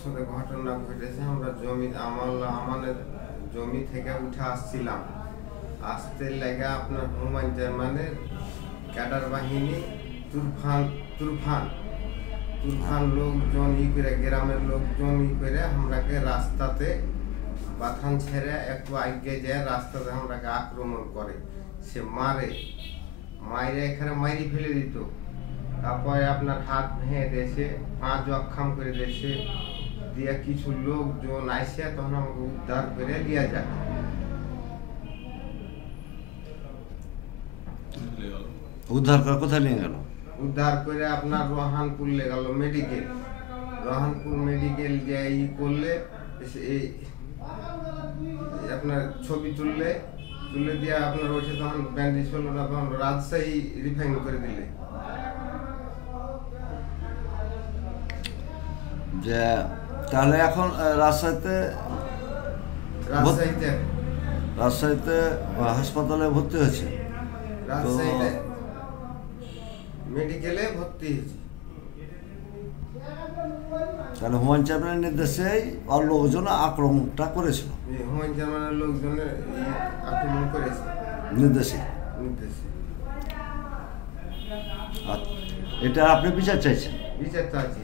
সাথে ঘটনা ঘটেছে। আমরা আমাদের জমি থেকে উঠে আসছিলাম, আসতে লেগে আপনার হুমায়ুন জার্মানের ক্যাডার বাহিনী তুরফান লোকজন করে গ্রামের লোকজন করে আমরাকে রাস্তাতে বাথান ছেড়ে একটু আগে যায় রাস্তাতে আমরাকে আক্রমণ করে। সে মারে এখানে মারি ফেলে দিত। তারপরে আপনার হাত ভেঙে দিয়েছে, পা জখম করে দিয়েছে, দিয়ে কিছু লোকজন আইসে তখন আমাকে উদ্ধার করে নিয়ে যায়। উদ্ধার করে কোথায় নিয়ে গেল? উদ্ধার করে আপনার রোহানপুর লে গেল মেডিকেল। রোহানপুর মেডিকেল যে করলে আপনার ছবি তুলে দিয়ে আপনার ওইটা তখন ব্যান্ডেজ হলো না, তখন রাজশাহী রিফাইন করে দিলে। যে তাহলে এখন রাজশাহীতে হাসপাতালে ভর্তি হয়েছে, রাজশাহীতে মেডিকেলে ভর্তি হয়েছে। তাহলে হুমায়ুন চেয়ারম্যানের নির্দেশেই আর লোকজন আক্রমণটা করেছিল। হুমায়ুন চেয়ারম্যানের লোকজনের আক্রমণ করেছে নির্দেশে। নির্দেশে এটা আপনি বিচার চাইছেন? বিচার চাইছি।